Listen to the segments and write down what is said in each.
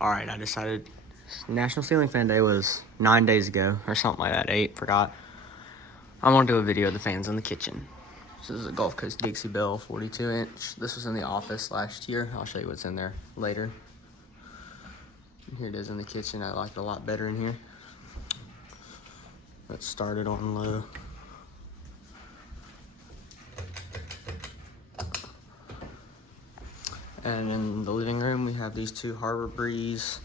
Alright, I decided National Ceiling Fan Day was 9 days ago, or something like that, 8, forgot. I want to do a video of the fans in the kitchen. This is a Gulf Coast Dixie Bell 42-inch. This was in the office last year. I'll show you what's in there later. And here it is in the kitchen. I like it a lot better in here. Let's start it on low. And in the living room, we have these two Harbor Breeze.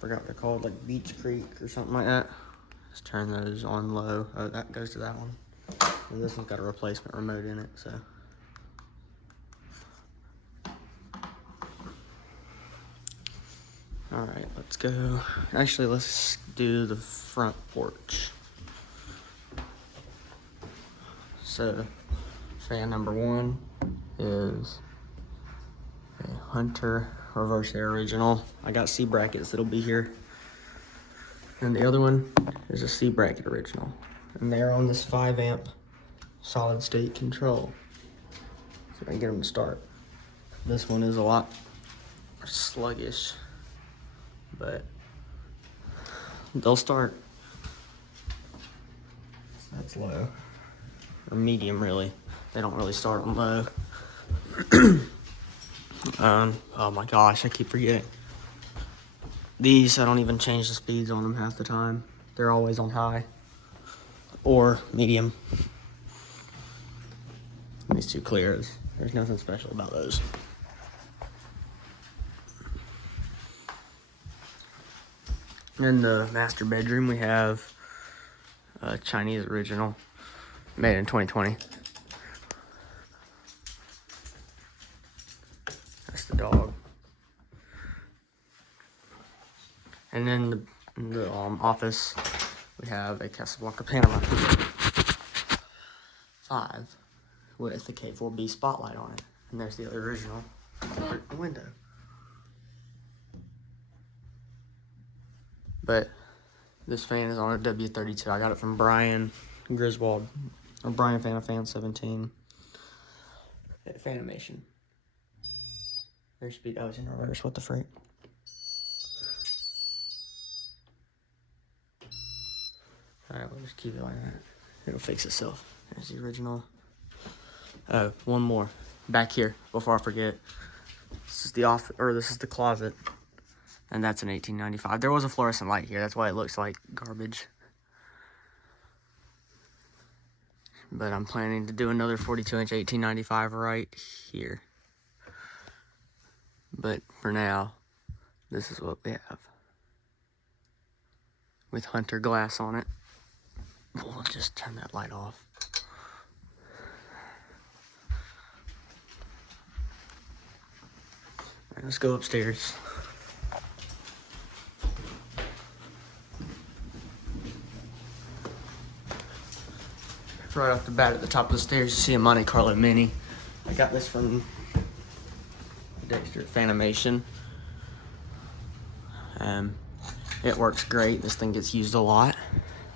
Forgot what they're called, like Beach Creek or something like that. Just turn those on low. Oh, that goes to that one. And this one's got a replacement remote in it, so. All right, let's go. Actually, let's do the front porch. So, fan number 1 is a Hunter reverse air original. I got C brackets that'll be here. And the other one is a C bracket original. And they're on this 5 amp solid state control. So I can get them to start. This one is a lot sluggish, but they'll start. So that's low, or medium really. They don't really start on low. Oh my gosh, I keep forgetting. These, I don't even change the speeds on them half the time. They're always on high or medium. These two clears, there's nothing special about those. In the master bedroom, we have a Chinese original made in 2020. That's the dog. And then in the office, we have a Casablanca Panama 5 with the K4B spotlight on it. And there's the other original window. But this fan is on a W32. I got it from Brian Griswold, or Brian Fan 17 at Fanimation. There's speed. Oh, it's in reverse. What the freak? Alright, we'll just keep it like that. It'll fix itself. There's the original. Oh, one more. Back here, before I forget. This is the closet. And that's an 1895. There was a fluorescent light here. That's why it looks like garbage. But I'm planning to do another 42-inch 1895 right here. But for now, this is what we have. With Hunter glass on it. We'll just turn that light off. All right, let's go upstairs. Right off the bat at the top of the stairs, you see a Monte Carlo Mini. I got this from Dexter at Fanimation. It works great. This thing gets used a lot.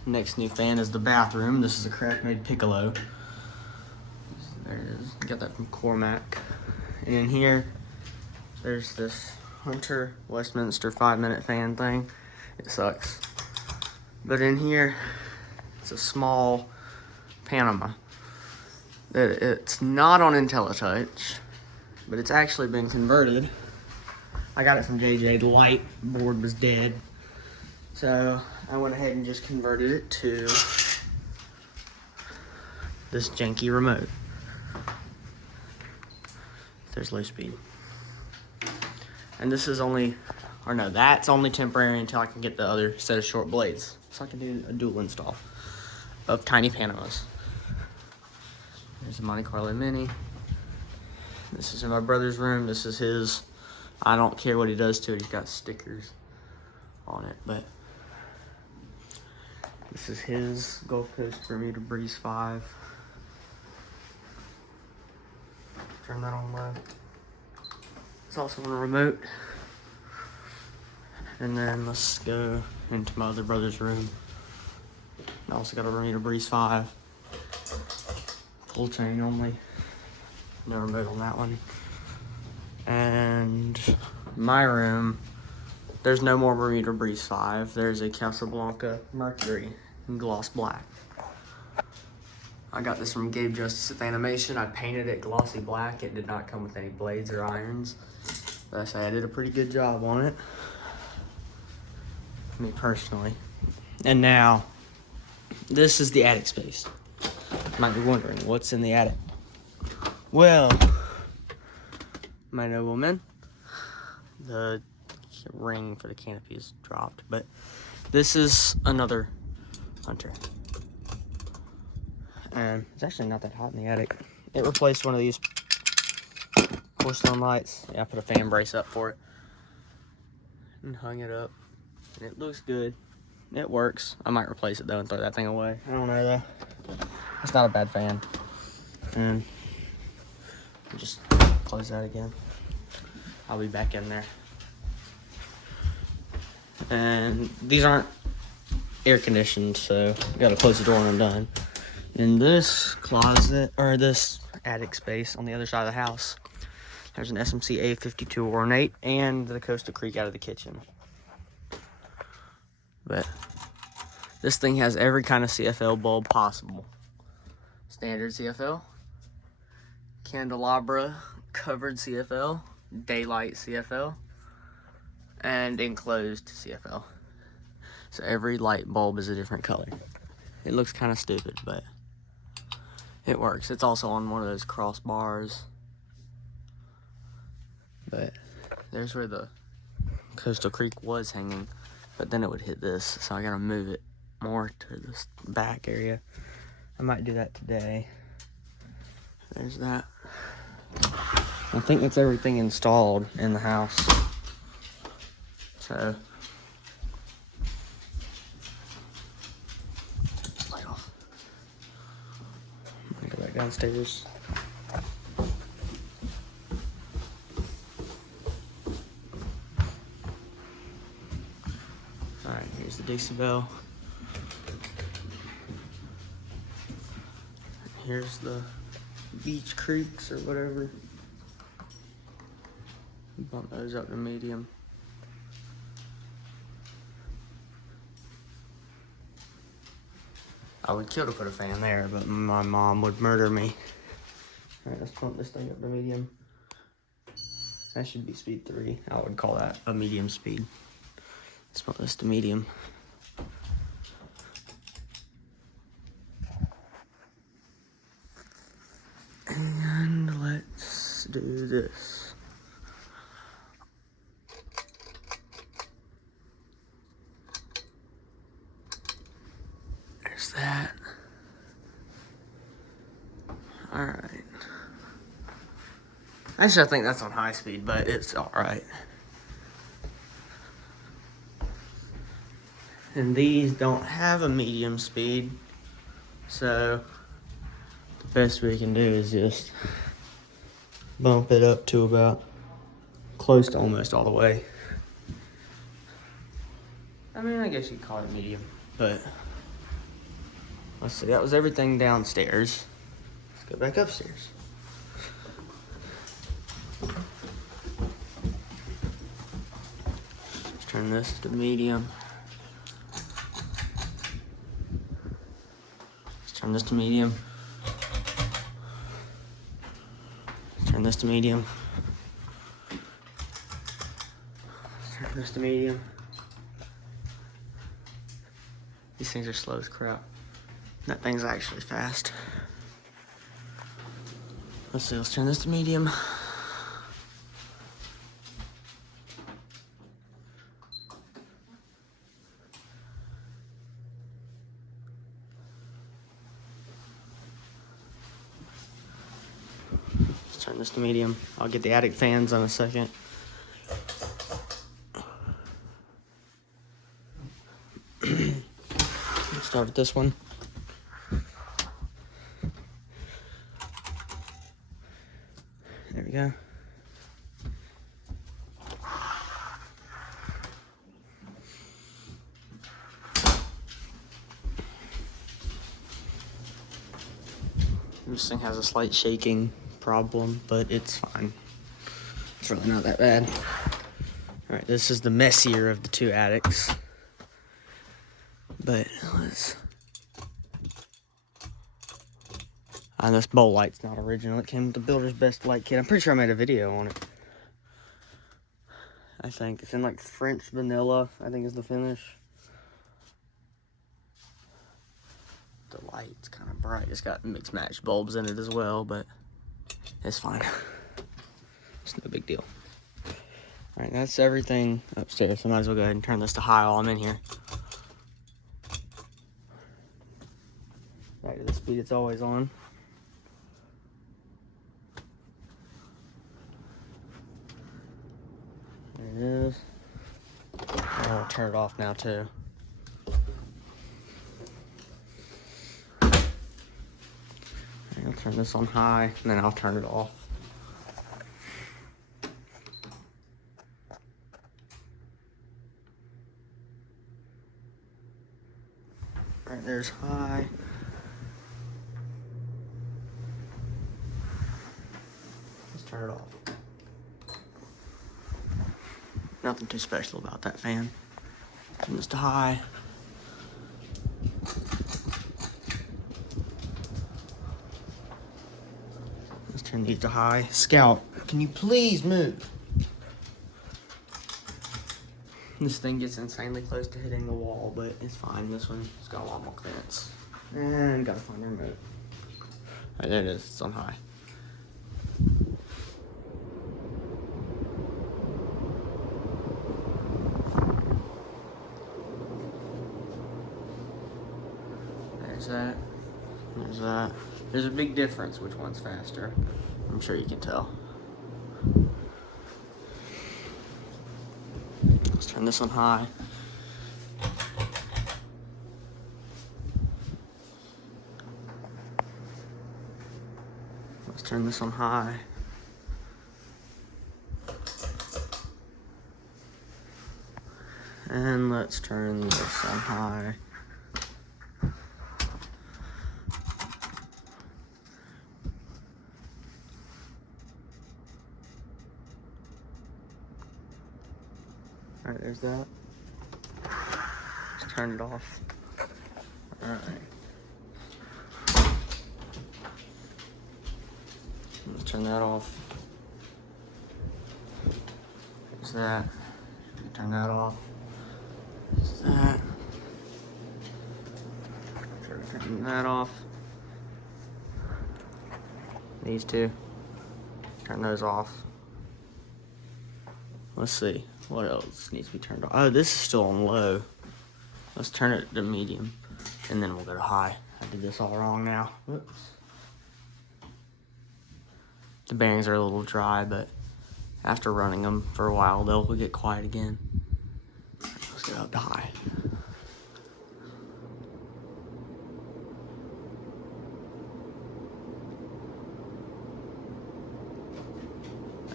Next new fan is the bathroom. This is a craft-made Piccolo. There it is. Got that from Cormac. And in here, there's this Hunter Westminster 5-minute fan thing. It sucks. But in here, it's a small Panama. It's not on IntelliTouch, but it's actually been converted. I got it from JJ. The light board was dead, so I went ahead and just converted it to this janky remote. There's low speed. And this is that's only temporary until I can get the other set of short blades. So I can do a dual install of tiny Panamas. There's a Monte Carlo Mini. This is in my brother's room. This is his. I don't care what he does to it. He's got stickers on it, but this is his Gulf Coast Bermuda Breeze 5. Turn that on low. It's also on a remote. And then let's go into my other brother's room. I also got a Bermuda Breeze 5. Full chain only. No remote on that one. And my room, there's no more Bermuda Breeze 5. There's a Casablanca Mercury in gloss black. I got this from Gabe Justice with Animation. I painted it glossy black. It did not come with any blades or irons. But I say I did a pretty good job on it. Me personally. And now, this is the attic space. You might be wondering, what's in the attic? Well, my nobleman, the ring for the canopy is dropped, but this is another hunter. And it's actually not that hot in the attic. It replaced one of these porcelain lights. Yeah, I put a fan brace up for it and hung it up. And it looks good. It works. I might replace it though and throw that thing away. I don't know though. It's not a bad fan. And just close that again. I'll be back in there. And these aren't air conditioned, so I gotta close the door when I'm done. In this closet, or this attic space on the other side of the house, there's an SMC A52 Ornate and the Coastal Creek out of the kitchen. But this thing has every kind of CFL bulb possible. Standard CFL, candelabra covered CFL, daylight CFL, and enclosed CFL. So every light bulb is a different color. It looks kind of stupid, but it works. It's also on one of those crossbars. But there's where the Coastal Creek was hanging, but then it would hit this, so I gotta move it more to this back area. I might do that today. There's that. I think that's everything installed in the house. So, light off. I'm gonna go back downstairs. Alright, here's the Dixie Bell. Here's the beach creeks or whatever. Bump those up to medium. I would kill to put a fan there, but my mom would murder me. Alright, let's pump this thing up to medium. That should be speed 3. I would call that a medium speed. Let's pump this to medium. And let's do this. There's that. Alright. Actually, I think that's on high speed, but it's alright. And these don't have a medium speed, so the best we can do is just bump it up to about close to almost all the way. I mean, I guess you'd call it medium, but let's see, that was everything downstairs. Let's go back upstairs. Let's turn this to medium. Turn this to medium. Turn this to medium. Turn this to medium. These things are slow as crap. That thing's actually fast. Let's see, let's turn this to medium. Turn this to medium. I'll get the attic fans in a second. Let's start with this one. There we go. This thing has a slight shaking problem, but it's fine. It's really not that bad. All right, this is the messier of the two attics, but let's. This bowl light's not original. It came with the Builder's Best Light kit. I'm pretty sure I made a video on it. I think it's in like French vanilla, I think is the finish. The light's kind of bright. It's got mixed match bulbs in it as well, but it's fine. It's no big deal. All right, that's everything upstairs. So I might as well go ahead and turn this to high while I'm in here. Back to the speed it's always on. There it is. I'll turn it off now too. I'll turn this on high, and then I'll turn it off. Right, there's high. Let's turn it off. Nothing too special about that fan. Turn this to high. Let's turn these to high. Scout, can you please move? This thing gets insanely close to hitting the wall, but it's fine. This one's got a lot more clearance. And gotta find the remote. Right, there it is. It's on high. There's that. There's that. There's a big difference which one's faster. I'm sure you can tell. Let's turn this on high. Let's turn this on high. And let's turn this on high. All right, there's that. Let's turn it off. All right. Let's turn that off. There's that. Turn that off. There's that. Turn that off. These two. Turn those off. Let's see. What else needs to be turned off? Oh, this is still on low. Let's turn it to medium, and then we'll go to high. I did this all wrong now. Whoops. The bearings are a little dry, but after running them for a while, they'll get quiet again. Let's go up to high.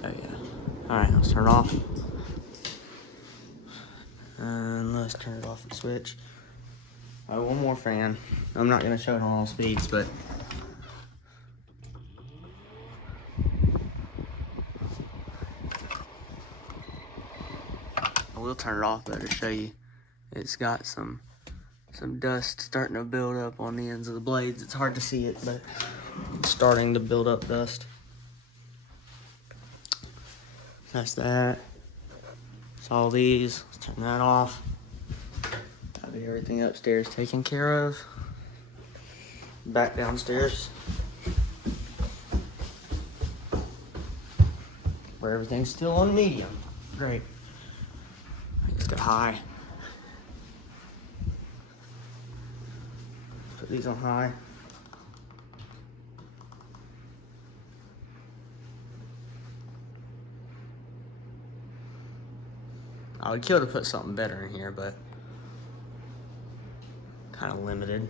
Oh yeah. All right, let's turn it off. And let's turn it off and switch. Oh, one more fan. I'm not gonna show it on all speeds, but I will turn it off though to show you. It's got some dust starting to build up on the ends of the blades. It's hard to see it, but it's starting to build up dust. That's that. That's all these. Let's turn that off. That'll be everything upstairs taken care of. Back downstairs, where everything's still on medium. Great. Let's go high. Put these on high. I would kill to put something better in here, but kind of limited.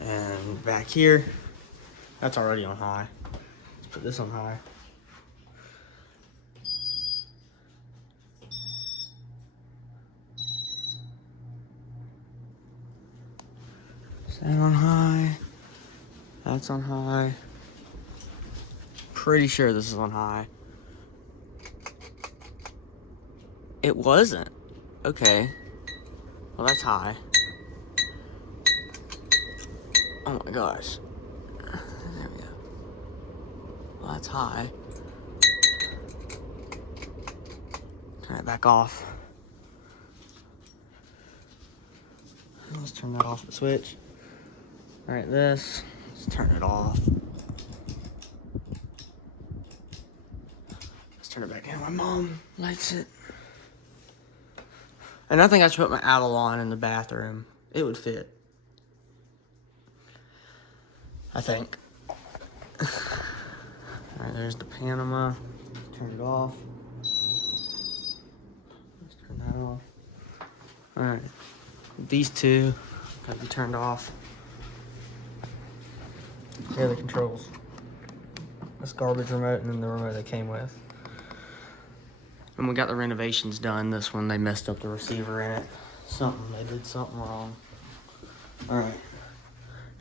And back here, that's already on high. Let's put this on high. Is that on high? That's on high. Pretty sure this is on high. It wasn't. Okay. Well, that's high. Oh my gosh. There we go. Well, that's high. Turn it back off. Let's turn that off the switch. All right, let's turn it off. Let's turn it back in. My mom likes it. And I think I should put my Avalon in the bathroom. It would fit. I think. All right, there's the Panama. Turn it off. Let's turn that off. All right, these two gotta be turned off. Here are the controls. This garbage remote and then the remote they came with. And we got the renovations done. This one, they messed up the receiver in it. They did something wrong. All right,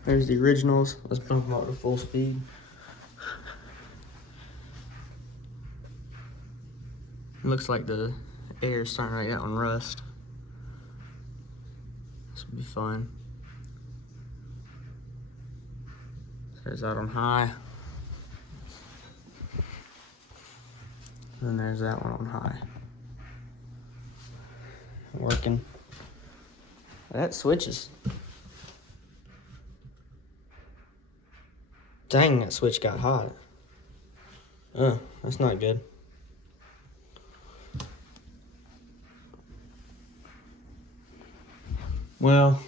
there's the originals. Let's bump them up to full speed. It looks like the air is starting to get on rust. This will be fun. There's that on high. And then there's that one on high. Working. That switches. Dang, that switch got hot. That's not good. Well,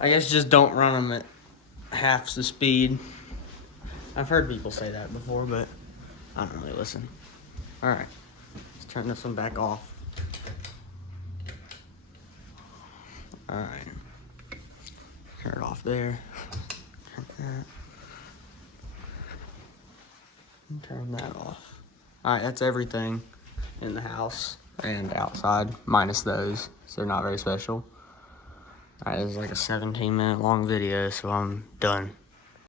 I guess just don't run them at half the speed. I've heard people say that before, but I don't really listen. All right, let's turn this one back off. All right, turn it off there. Turn that. And turn that off. All right, that's everything in the house and outside, minus those. So they're not very special. All right, this is like a 17-minute long video, so I'm done.